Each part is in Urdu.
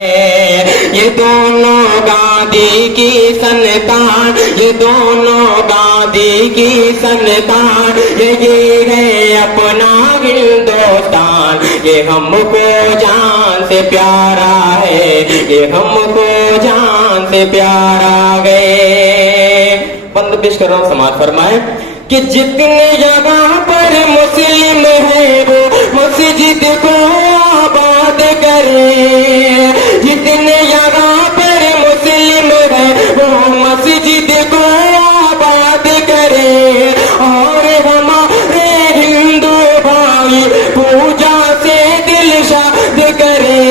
یہ دونوں گاندھی کی سنتان، یہ دونوں گاندھی کی سنتان، یہ ہے اپنا ہندوستان، یہ ہم کو جان سے پیارا ہے، یہ ہم کو جان سے پیارا گئے۔ بند پیش کر رہا ہوں، سماعت فرمائے کہ جتنے جگہ پر مسلم ہے وہ مسجد کو آباد کرے، جتنے جگہ پر مسلم ہے وہ مسجد کو آباد کرے، اور ہمارے ہندو بھائی پوجا سے دل شاد کرے۔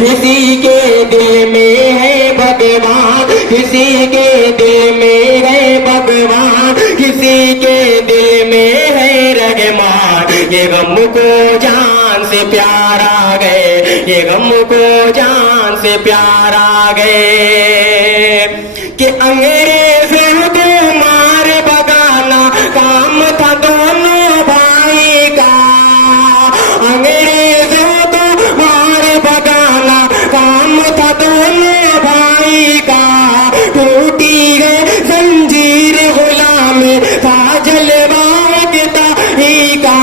کسی کے دل میں ہے بھگوان، کسی کے دل میں ہے بھگوان، کسی کے دل میں ہے رحمان، یہ غم کو جان سے پیارا گئے، یہ غم کو جان سے پیارا گئے۔ کہ انگریزوں کو مار بگانا کام تھا دونوں بھائی کا، انگریزوں کو مار بگانا کام تھا دونوں بھائی کا، ٹوٹی گئے زنجیر غلام تھا جلوہ اقتدائی کا،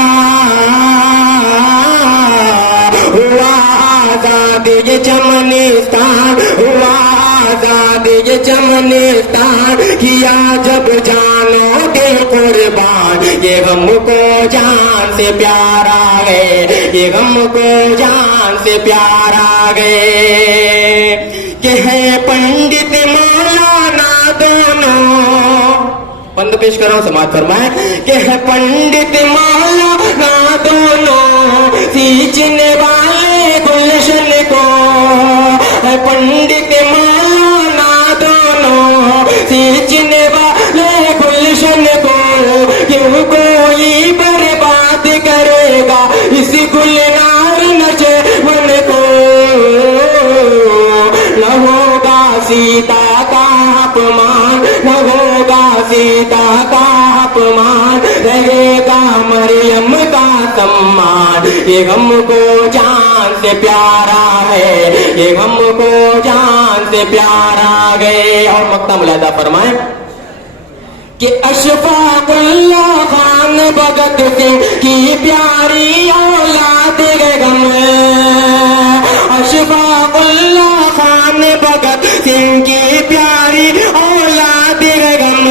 ہوا آزاد یہ چمنستان، ہوا آزاد یہ چمنستان، کیا جب جانو دل قربان، یہ غم کو جان سے پیارا گئے، یہ غم کو جان سے پیارا گئے۔ کہ ہے پنڈت مولانا دونوں، بند پیش کر رہا ہوں، سماعت فرمائے کہ ہے پنڈت مولانا دونوں، سینچنے والے گلشن کو، ہے پنڈت مولانا دونوں، سینچنے والے گلشن کو، کیوں کوئی برباد کرے گا اس گلنار نشمن کو، نہ ہوگا سیتا کا اپمان، نہ ہوگا سیتا کا اپمان، رہے گا مریم کا سمان، یہ غم کو جان سے پیارا ہے، یہ غم کو جان سے پیارا گئے۔ اور مقطع ملاحظہ فرمائیں کہ اشفاق اللہ خان بھگت سنگھ کی پیاری اولاد غم، اشفاق اللہ خان بھگت سنگھ کی پیاری اولاد غم،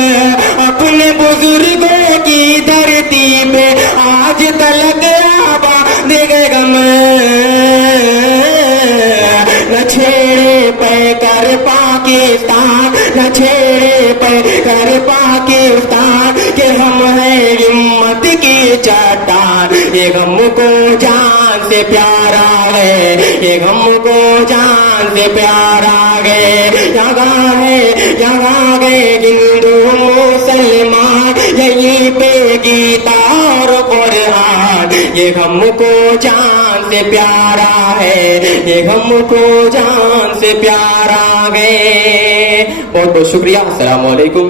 اپنے بزرگوں کی دھرتی پہ آج تلک آباد غم، نہ چھیڑے پہ کر پاکستان، نہ چھیڑے پہ کر پاکستان، کہ ہم ہیں ہمت کی چٹان، یہ غم کو جان سے پیارا ہے، یہ غم کو جان سے پیارا گئے۔ یہاں ہے یہاں گئے ہندو مسلمان، یہی پہ گیتا اور قرآن، یہ غم کو جان سے پیارا ہے، یہ غم کو جان سے پیارا گئے۔ بہت بہت شکریہ، السلام علیکم۔